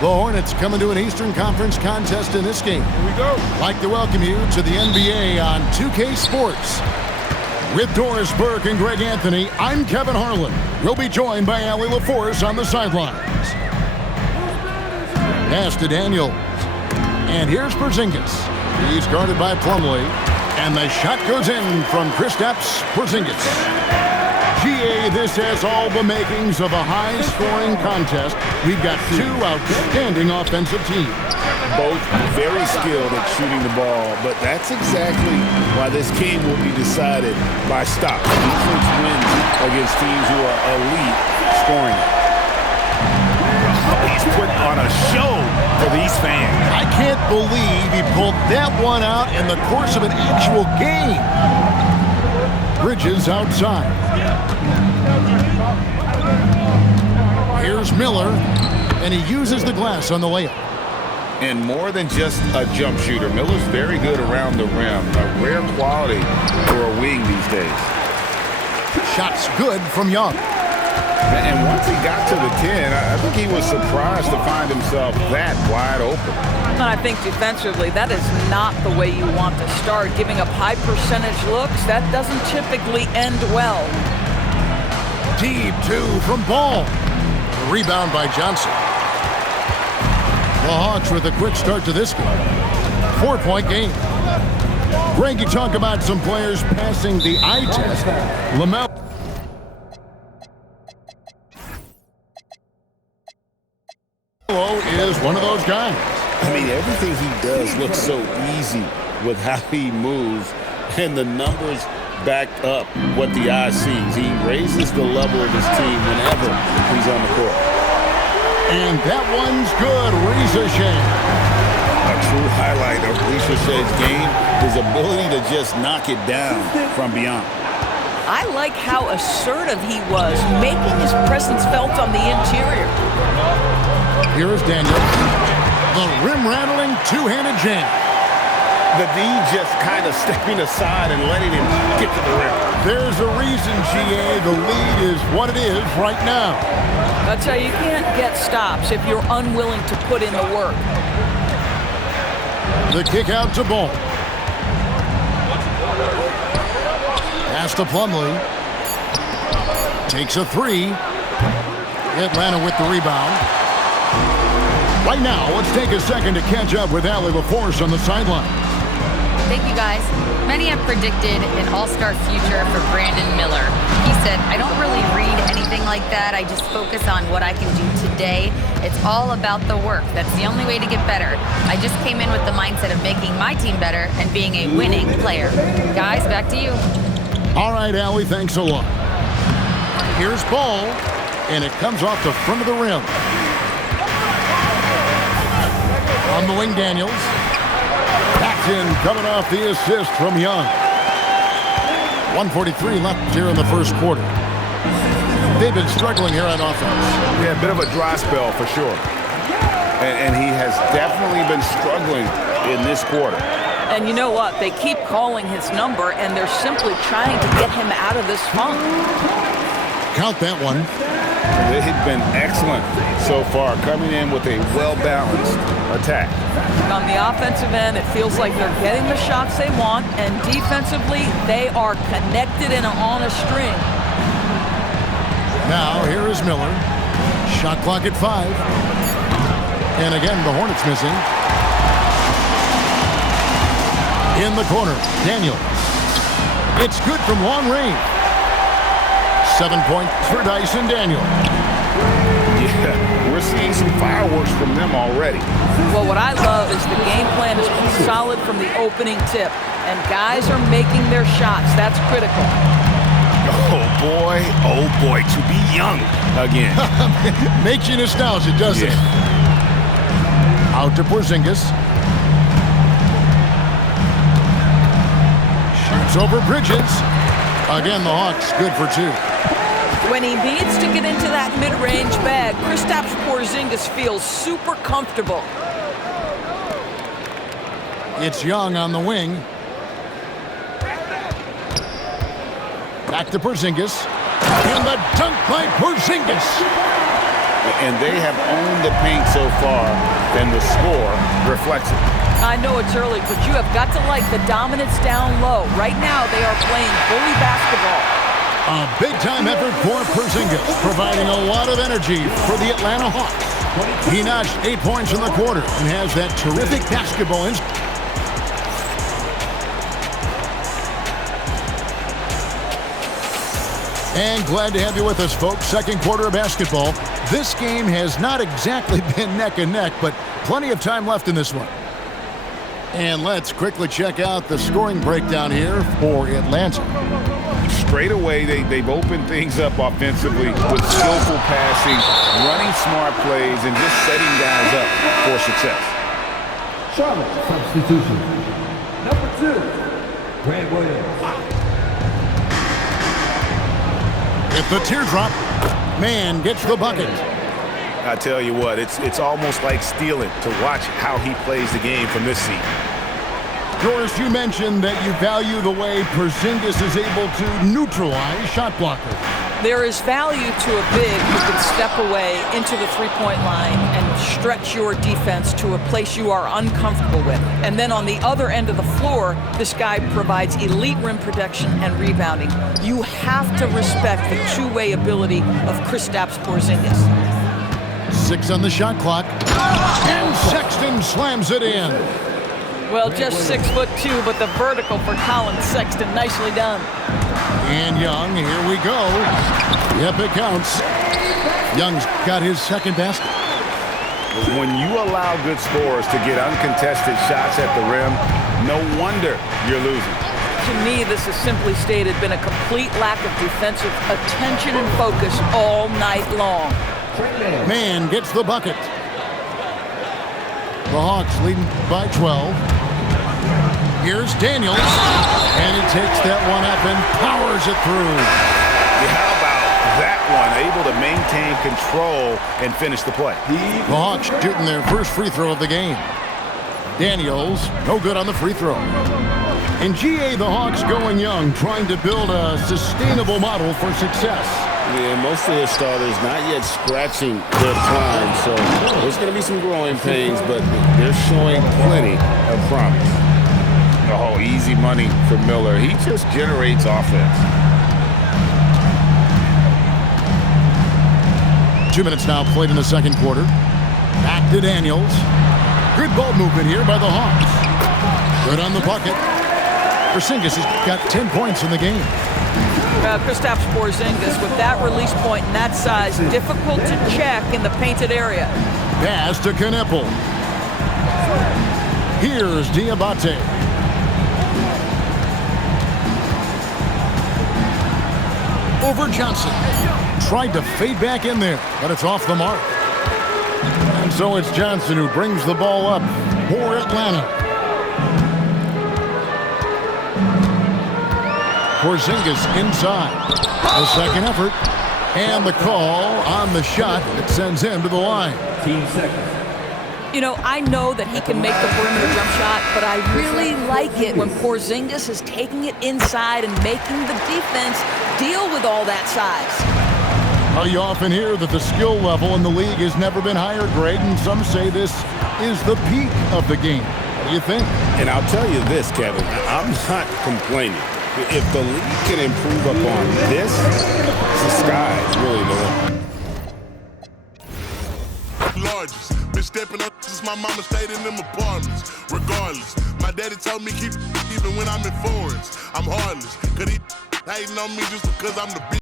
The Hornets coming to an Eastern Conference contest in this game. Here we go. I'd like to welcome you to the NBA on 2K Sports. With Doris Burke and Greg Anthony, I'm Kevin Harlan. We'll be joined by Allie LaForce on the sidelines. Pass to Daniels. And here's Porzingis. He's guarded by Plumlee. And the shot goes in from Kristaps Porzingis. GA, this has all the makings of a high-scoring contest. We've got two outstanding offensive teams. Both very skilled at shooting the ball, but that's exactly why this game will be decided by stops. Defense wins against teams who are elite scoring. He's put on a show for these fans. I can't believe he pulled that one out in the course of an actual game. Bridges outside. Here's Miller, and he uses the glass on the layup. And more than just a jump shooter, Miller's very good around the rim. A rare quality for a wing these days. Shot's good from Young. And once he got to the 10, I think he was surprised to find himself that wide open. And I think defensively, that is not the way you want to start. Giving up high percentage looks, that doesn't typically end well. Deep two from Ball. Rebound by Johnson. The Hawks with a quick start to this game. 4-point game. Greg, you talk about some players passing the eye test. LaMelo is one of those guys. I mean, everything he does looks so easy with how he moves, and the numbers back up what the eye sees. He raises the level of his team whenever he's on the court. And that one's good. Ricochet. A true highlight of Ricochet's game, his ability to just knock it down from beyond. I like how assertive he was, making his presence felt on the interior. Here is Daniel. The rim-rattling two-handed jam. The D just kind of stepping aside and letting him get to the rim. There's a reason, GA, the lead is what it is right now. That's how you can't get stops if you're unwilling to put in the work. The kick out to Ball. Pass to Plumlee. Takes a three. Atlanta with the rebound. Right now, let's take a second to catch up with Allie LaForce on the sideline. Thank you, guys. Many have predicted an all-star future for Brandon Miller. He said, I don't really read anything like that. I just focus on what I can do today. It's all about the work. That's the only way to get better. I just came in with the mindset of making my team better and being a winning player. Guys, back to you. All right, Allie, thanks a lot. Here's Ball, and it comes off the front of the rim. On the wing, Daniels. Paxton coming off the assist from Young. 1:43 left here in the first quarter. They've been struggling here on offense. Yeah, a bit of a dry spell for sure. And he has definitely been struggling in this quarter. And you know what? They keep calling his number, and they're simply trying to get him out of this funk. Count that one. They've been excellent so far, coming in with a well-balanced attack. On the offensive end, it feels like they're getting the shots they want, and defensively, they are connected and on a string. Now, here is Miller. Shot clock at 5. And again, the Hornets missing. In the corner, Daniel. It's good from long range. 7 points for Dyson Daniel. Yeah, we're seeing some fireworks from them already. Well, what I love is the game plan has been solid from the opening tip, and guys are making their shots. That's critical. Oh boy, to be young again. Makes you nostalgic, doesn't it? Out to Porzingis. Shoots over Bridges. Again, the Hawks good for 2. When he needs to get into that mid-range bag, Kristaps Porzingis feels super comfortable. It's Young on the wing. Back to Porzingis. And the dunk by Porzingis. and they have owned the paint so far, and the score reflects it. I know it's early, but you have got to like the dominance down low. Right now, they are playing bully basketball. A big-time effort for Porzingis, providing a lot of energy for the Atlanta Hawks. He notched 8 points in the quarter and has that terrific basketball instinct. And glad to have you with us, folks. Second quarter of basketball. This game has not exactly been neck and neck, but plenty of time left in this one. And let's quickly check out the scoring breakdown here for Atlanta. Straight away, they've opened things up offensively with skillful passing, running smart plays, and just setting guys up for success. Charlotte substitution. Number 2, Grant Williams. With the teardrop, man gets the bucket. I tell you what, it's almost like stealing to watch how he plays the game from this seat. Doris, you mentioned that you value the way Porzingis is able to neutralize shot blockers. There is value to a big who can step away into the three-point line and stretch your defense to a place you are uncomfortable with. And then on the other end of the floor, this guy provides elite rim protection and rebounding. You have to respect the two-way ability of Kristaps Porzingis. 6 on the shot clock, and Sexton slams it in. Well, just 6'2", but the vertical for Colin Sexton, nicely done. And Young, here we go. Yep, it counts. Young's got his second basket. When you allow good scorers to get uncontested shots at the rim, no wonder you're losing. To me, this has simply stated been a complete lack of defensive attention and focus all night long. Man gets the bucket. The Hawks leading by 12. Here's Daniels, and he takes that one up and powers it through. How about that one? Able to maintain control and finish the play. The Hawks shooting their first free throw of the game. Daniels, no good on the free throw. In GA, the Hawks going young, trying to build a sustainable model for success. Yeah, most of the starters not yet scratching their prime, so there's going to be some growing pains, but they're showing plenty of promise. Oh, easy money for Miller. He just generates offense. 2 minutes now played in the second quarter. Back to Daniels. Good ball movement here by the Hawks. Good on the bucket. Porzingis has got 10 points in the game. Kristaps Porzingis with that release point and that size, difficult to check in the painted area. Pass to Knipple. Here's Diabate. Over Johnson. Tried to fade back in there, but it's off the mark. And so it's Johnson who brings the ball up for Atlanta. Porzingis inside. The second effort. And the call on the shot that sends him to the line. 15 seconds. You know, I know that he can make the perimeter jump shot, but I really like it when Porzingis is taking it inside and making the defense deal with all that size. You often hear that the skill level in the league has never been higher, Greg, and some say this is the peak of the game. What do you think? And I'll tell you this, Kevin, I'm not complaining. If the league can improve upon this, the sky's really the limit. Largest. Been stepping up since my mama stayed in them apartments. Regardless, my daddy told me keep even when I'm in foreigns. I'm heartless, cause he hating on me just because I'm the